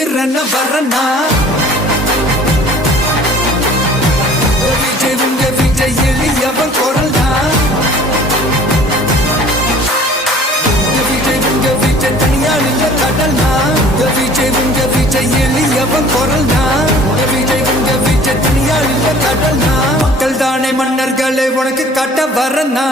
உயிரன வரனா விஜய் உங்க விஜய் எளியவன் குரல்னா விஜய் உங்க விஜய் தனியால் இல்ல கடல்னா விஜய் உங்க விஜய் எளியவன் குரல்னா விஜய் உங்க விஜய் தனியால் இல்ல கடல்னா மக்கள் தானே மன்னர்களை உனக்கு காட்ட வரனா